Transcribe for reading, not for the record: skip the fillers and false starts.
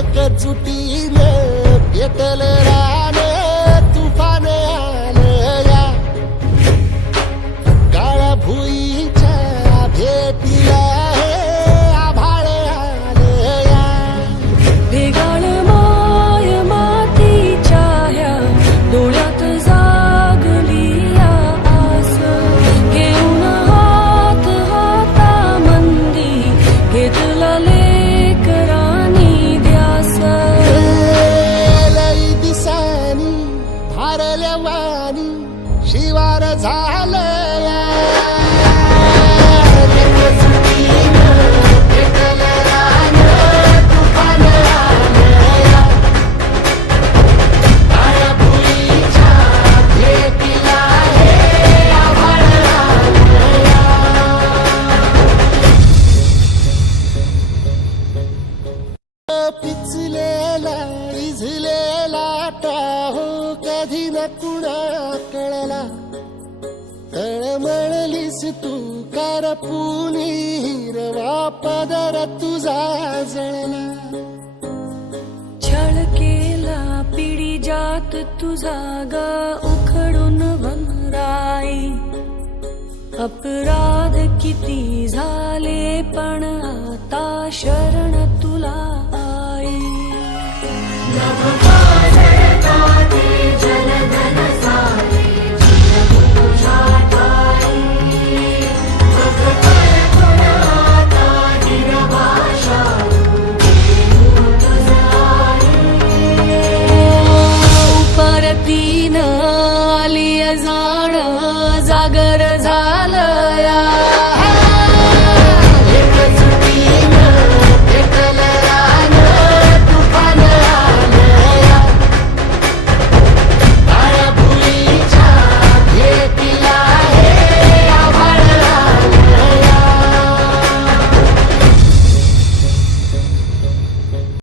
एकजुटीने पेटलं रान तुफान आलं या काळ्या भुईच्या भेटीला हे आभाळ आलं या भेगाळ माय मातीच्या ह्या डोळ्यात जागली या आस घेऊन हात हातामंदी घेतला लेकरांनी ध्यास लई दिसानी भारल्या वाणी शिवार झालं या पिचलेला इझलेला टाहो कधी न कुणा कळला तळमळलीस तू करपुनी हिरवा पदर तुझा जळला छळ केला पिढी जात तुझा ग उखडून वनराई अपराध किती झाले पण आता शरण तुला